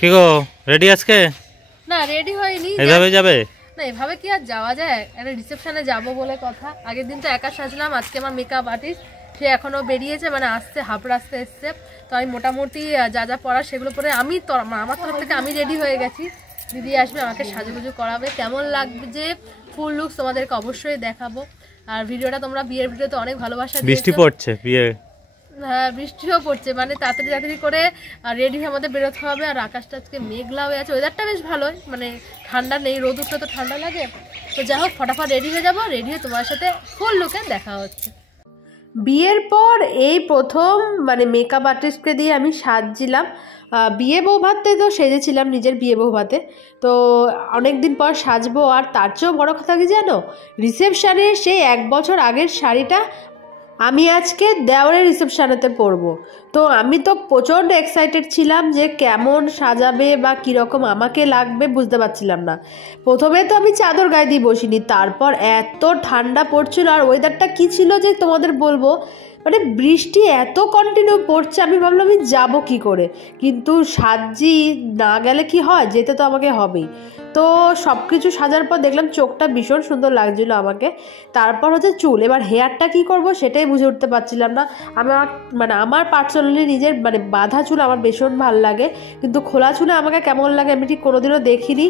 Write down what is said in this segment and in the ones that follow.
কি গো রেডি আজকে? না রেডি হয়নি। এভাবে যাবে না? এভাবে কি আর যাওয়া যায়? একটা রিসেপশনে যাব বলে কথা। আগের দিন তো একা সাজলাম, আজকে আমার মেকআপ আর্টিস্ট সে এখনো বেরিয়েছে, মানে আসতে হাফ রাস্তা এসছে। তো আমি মোটামুটি যা যা পড়া সেগুলো পরে আমি তো আমার তরফ থেকে আমি রেডি হয়ে গেছি। দিদি আসবে আমাকে সাজুগুজু করাবে, কেমন লাগবে যে ফুল লুকস তোমাদেরকে অবশ্যই দেখাবো। আর ভিডিওটা তোমরা বিয়ের ভিডিওতে অনেক ভালোবাসা দিয়েছো। বৃষ্টি পড়ছে বিয়ে, হ্যাঁ বৃষ্টিও পড়ছে, মানে তাড়াতাড়ি করে রেডি হয়ে আমাদের বেরোতে হবে। আর আকাশটা আজকে মেঘলা হয়ে আছে, ওয়েদারটা বেশ ভালোই, মানে ঠান্ডা নেই, রোদ উঠলে তো ঠান্ডা লাগে। তো যাই হোক ফটাফট রেডি হয়ে যাবো, রেডি হয়ে তোমার সাথে ফুল লুকে দেখা হচ্ছে। বিয়ের পর এই প্রথম মানে মেকআপ আর্টিস্টকে দিয়ে আমি সাজছিলাম। বিয়ে বউ ভাতে তো সেজেছিলাম নিজের বিয়ে বউ ভাতে, তো অনেক দিন পর সাজবো। আর তার চেয়েও বড়ো কথা কি জানো, রিসেপশানে সেই 1 বছর আগের শাড়িটা আমি আজকে দেওয়ারের রিসেপশানেতে পরবো। তো আমি তো প্রচণ্ড এক্সাইটেড ছিলাম যে কেমন সাজাবে বা কীরকম আমাকে লাগবে, বুঝতে পারছিলাম না। প্রথমে তো আমি চাদর গায়ে দিয়ে বসিনি, তারপর এত ঠান্ডা পড়ছিল আর ওয়েদারটা কী ছিল যে তোমাদের বলবো, মানে বৃষ্টি এত কন্টিনিউ পড়ছে, আমি ভাবলাম আমি যাবো কী করে, কিন্তু সাজি না গেলে কি হয়, যেতে তো আমাকে হবেই। তো সব কিছু সাজার পর দেখলাম চোখটা ভীষণ সুন্দর লাগছিলো আমাকে। তারপর হচ্ছে চুল, এবার হেয়ারটা কী করব সেটাই বুঝে উঠতে পারছিলাম না। আমার পার্সোনালি নিজের মানে বাঁধা চুল আমার ভীষণ ভালো লাগে, কিন্তু খোলা চুলে আমাকে কেমন লাগে আমি ঠিক কোনোদিনও দেখিনি,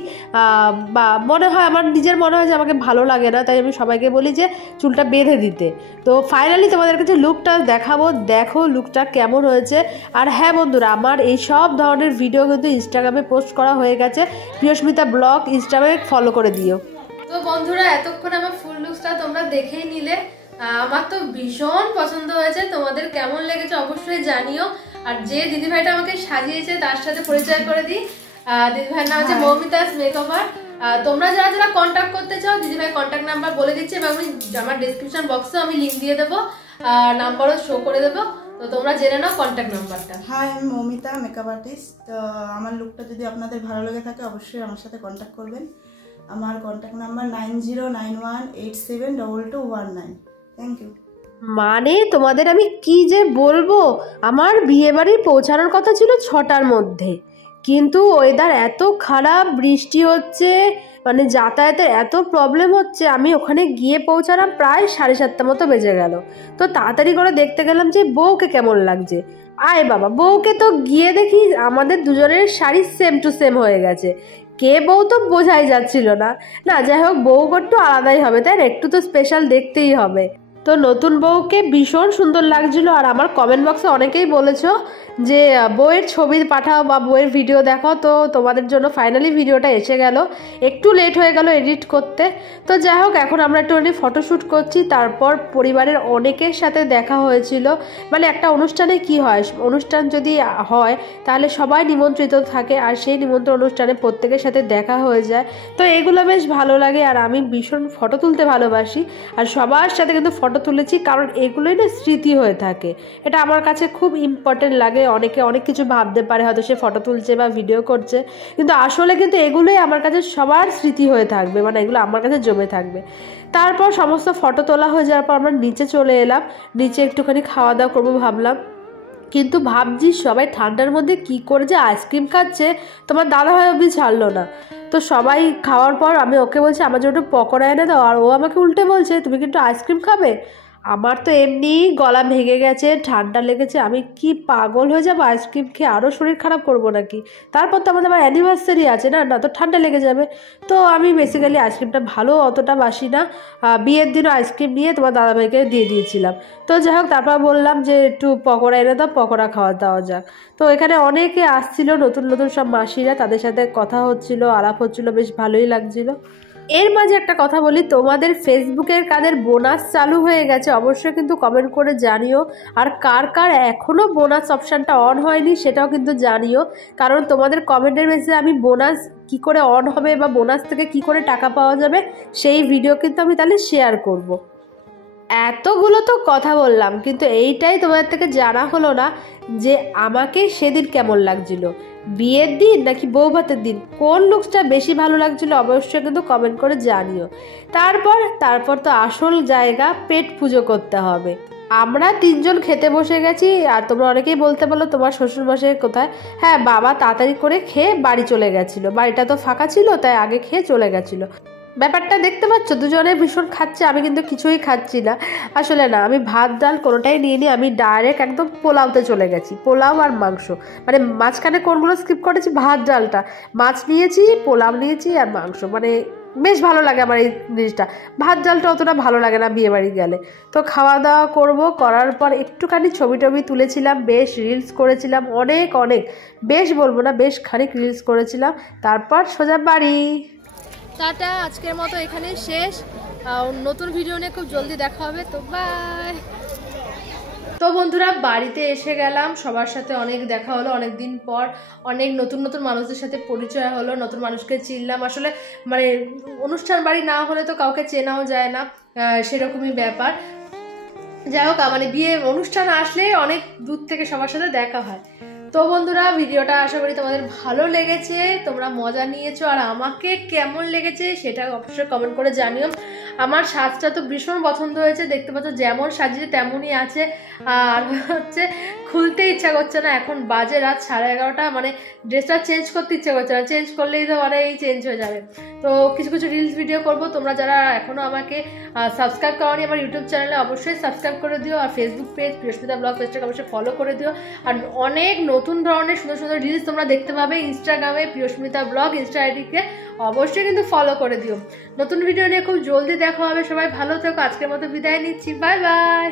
বা মনে হয় আমার নিজের মনে হয় যে আমাকে ভালো লাগে না, তাই আমি সবাইকে বলি যে চুলটা বেঁধে দিতে। তো ফাইনালি তোমাদের কাছে লুকটা দেখাবো, দেখো লুকটা কেমন হয়েছে। আর হ্যাঁ বন্ধুরা, আমার এই সব ধরনের ভিডিও কিন্তু ইনস্টাগ্রামে পোস্ট করা হয়ে গেছে, প্রিয়স্মিতা ব্লগ ইনস্টাগ্রামে ফলো করে দিও। তো বন্ধুরা এতক্ষণ আমার ফুল লুকসটা তোমরা দেখেই নিলে, আমার তো ভীষণ পছন্দ হয়েছে, তোমাদের কেমন লেগেছে অবশ্যই জানিও। আর যে দিদিভাইটা আমাকে সাজিয়েছে তার সাথে পরিচয় করে দিই। দিদিভাইয়ের নাম হচ্ছে মৌমিতাস মেকওভার। তোমরা যারা যারা কন্ট্যাক্ট করতে চাও, দিদিভাই কন্ট্যাক্ট নাম্বার বলে দিচ্ছি এবং আমার ডেসক্রিপশন বক্সে আমি লিঙ্ক দিয়ে দেবো, নাম্বারও শো করে দেবো, তো তোমরা জেনে নাও কন্ট্যাক্ট নাম্বারটা। হাই, আমি মৌমিতা মেকআপ আর্টিস্ট। আমার লুকটা যদি আপনাদের ভালো লেগে থাকে অবশ্যই আমার সাথে কন্ট্যাক্ট করবেন। আমার কন্ট্যাক্ট নাম্বার 9091872219। Thank you. মানে তোমাদের আমি কি যে বলবো, আমার বিয়ে বাড়ি পৌঁছানোর কথা ছিল 6টার মধ্যে, কিন্তু ওয়েদার এত খারাপ, বৃষ্টি হচ্ছে, মানে যাতায়াতের এত প্রবলেম হচ্ছে, আমি ওখানে গিয়ে পৌঁছালাম প্রায় 7:30 মতো বেজে গেল। তো তাড়াতাড়ি করে দেখতে গেলাম যে বউকে কেমন লাগছে। আয় বাবা, বউকে তো গিয়ে দেখি আমাদের দুজনের শাড়ি সেম টু সেম হয়ে গেছে, কে বউ তো বোঝাই যাচ্ছিল না। না যাই হোক, বউ একটু আলাদাই হবে তাই না, একটু তো স্পেশাল দেখতেই হবে। তো নতুন বউকে ভীষণ সুন্দর লাগছিল। আর আমার কমেন্ট বক্সে অনেকেই বলেছো যে বউয়ের ছবি পাঠাও বা বউয়ের ভিডিও দেখো, তো তোমাদের জন্য ফাইনালি ভিডিওটা এসে গেল, একটু লেট হয়ে গেল এডিট করতে। তো যাই হোক, এখন আমরা একটুখানি ফটোশ্যুট করছি। তারপর পরিবারের অনেকের সাথে দেখা হয়েছিল, মানে একটা অনুষ্ঠানে কি হয়, অনুষ্ঠান যদি হয় তাহলে সবাই নিমন্ত্রিত থাকে, আর সেই নিমন্ত্রণ অনুষ্ঠানে প্রত্যেকের সাথে দেখা হয়ে যায়। তো এগুলো বেশ ভালো লাগে, আর আমি ভীষণ ফটো তুলতে ভালোবাসি, আর সবার সাথে কিন্তু ফটো তুলেছি, কারণ এগুলোই না স্মৃতি হয়ে থাকে। এটা আমার কাছে খুব ইম্পর্টেন্ট লাগে। অনেকে অনেক কিছু ভাবতে পারে হয়তো সে ফটো তুলছে বা ভিডিও করছে, কিন্তু আসলে কিন্তু এগুলোই আমার কাছে সবার স্মৃতি হয়ে থাকবে, মানে এগুলো আমার কাছে জমে থাকবে। তারপর সমস্ত ফটো তোলা হয়ে যাওয়ার পর আমরা নিচে চলে এলাম, নিচে একটুখানি খাওয়া দাওয়া করবো ভাবলাম, কিন্তু ভাবছি সবাই ঠান্ডার মধ্যে কি করে যে আইসক্রিম খাচ্ছে, তোমার দাদাভাই অবধি ছাড়লো না। তো সবাই খাওয়ার পর আমি ওকে বলছি আমার জন্য পকোড়া এনে দাও, আর ও আমাকে উল্টে বলছে তুমি কিন্তু আইসক্রিম খাবে। আমার তো এমনি গলা ভেঙে গেছে, ঠান্ডা লেগেছে, আমি কি পাগল হয়ে যাবো আইসক্রিম খেয়ে, আরও শরীর খারাপ করবো নাকি। তারপর তো আমাদের আবার অ্যানিভার্সারি আছে না, না তো ঠান্ডা লেগে যাবে। তো আমি বেসিক্যালি আইসক্রিমটা ভালো অতটা বাসি না, বিয়ের দিনও আইসক্রিম নিয়ে তোমার দাদাভাইকে দিয়ে দিয়েছিলাম। তো যাই হোক, তারপর বললাম যে একটু পকোড়া এনে দাও, পকোড়া খাওয়া দাওয়া যাক। তো এখানে অনেকে আসছিল, নতুন নতুন সব মাসিরা, তাদের সাথে কথা হচ্ছিল, আলাপ হচ্ছিল, বেশ ভালোই লাগছিল। এর মাঝে একটা কথা বলি, তোমাদের ফেসবুকের কাদের বোনাস চালু হয়ে গেছে অবশ্যই কিন্তু কমেন্ট করে জানিও, আর কার কার এখনও বোনাস অপশানটা অন হয়নি সেটাও কিন্তু জানিও, কারণ তোমাদের কমেন্টের বেসিসে আমি বোনাস কি করে অন হবে বা বোনাস থেকে কি করে টাকা পাওয়া যাবে সেই ভিডিও কিন্তু আমি তাহলে শেয়ার করব। এতগুলো তো কথা বললাম, কিন্তু এইটাই তোমাদের থেকে জানা হলো না যে আমাকে সেদিন কেমন লাগছিল, বিয়ের দিন নাকি বউ ভাতের দিন, কোন লুকসটা বেশি ভালো লাগছিল অবশ্যই কিন্তু কমেন্ট করে জানিও। তারপর তো আসল জায়গা, পেট পুজো করতে হবে। আমরা 3 জন খেতে বসে গেছি। আর তোমরা অনেকেই বলতে বলো তোমার শ্বশুরমশাই কোথায়। হ্যাঁ, বাবা তাড়াতাড়ি করে খেয়ে বাড়ি চলে গেছিলো, বাড়িটা তো ফাঁকা ছিল তাই আগে খেয়ে চলে গেছিলো। ব্যাপারটা দেখতে পাচ্ছ, দুজনে ভীষণ খাচ্ছে, আমি কিন্তু কিছুই খাচ্ছি না। আসলে না, আমি ভাত ডাল কোনোটাই নিয়ে নিই, আমি ডাইরেক্ট একদম পোলাওতে চলে গেছি, পোলাও আর মাংস। মানে মাঝখানে কোনগুলো স্কিপ করেছি, ভাত ডালটা, মাছ নিয়েছি, পোলাও নিয়েছি আর মাংস। মানে বেশ ভালো লাগে আমার এই জিনিসটা। ভাত ডালটা অতটা ভালো লাগে না বিয়ে বাড়ি গেলে। তো খাওয়া দাওয়া করব, করার পর একটুখানি ছবি টবি তুলেছিলাম, বেশ রিলস করেছিলাম, অনেক বেশ বলবো না, বেশ খানিক রিলস করেছিলাম। তারপর সোজা বাড়ি। টাটা, আজকের মতো এখানেই শেষ। নতুন ভিডিও নিয়ে খুব জলদি দেখা হবে, তো বাই। তো বন্ধুরা, বাড়িতে এসে গেলাম, সবার সাথে অনেক দেখা হলো, অনেক দিন পর অনেক নতুন নতুন মানুষদের সাথে পরিচয় হলো, নতুন মানুষকে চিনলাম। আসলে মানে অনুষ্ঠান বাড়ি না হলে তো কাউকে চেনাও যায় না, সেরকমই ব্যাপার। যাই হোক, মানে বিয়ে অনুষ্ঠান আসলে অনেক দূর থেকে সবার সাথে দেখা হয়। তো বন্ধুরা, ভিডিওটা আশা করি তোমাদের ভালো লেগেছে, তোমরা মজা নিয়েছো। আর আমাকে কেমন লেগেছে সেটা অবশ্যই কমেন্ট করে জানিও। আমার সাজটা তো ভীষণ পছন্দ হয়েছে, দেখতে পাচ্ছ যেমন সাজিয়ে তেমনই আছে। আর হচ্ছে খুলতে ইচ্ছা করছে না, এখন বাজে রাত 11:30। মানে ড্রেসটা চেঞ্জ করতে ইচ্ছা করছে না, চেঞ্জ করলেই তো মানে এই চেঞ্জ হয়ে যাবে। তো কিছু কিছু রিলস ভিডিও করব। তোমরা যারা এখনও আমাকে সাবস্ক্রাইব করোনি আমার ইউটিউব চ্যানেলে, অবশ্যই সাবস্ক্রাইব করে দিও। আর ফেসবুক পেজ প্রিয়স্মিতা ব্লগ পেজটাকে অবশ্যই ফলো করে দিও। আর অনেক নতুন ধরনের সুন্দর সুন্দর রিলস তোমরা দেখতে পাবে ইনস্টাগ্রামে, প্রিয়স্মিতা ব্লগ ইনস্টা আইডিকে অবশ্যই কিন্তু ফলো করে দিও। নতুন ভিডিও নিয়ে খুব জলদি দেখা হবে। সবাই ভালো থেকো, আজকের মতো বিদায় নিচ্ছি, বাই বাই।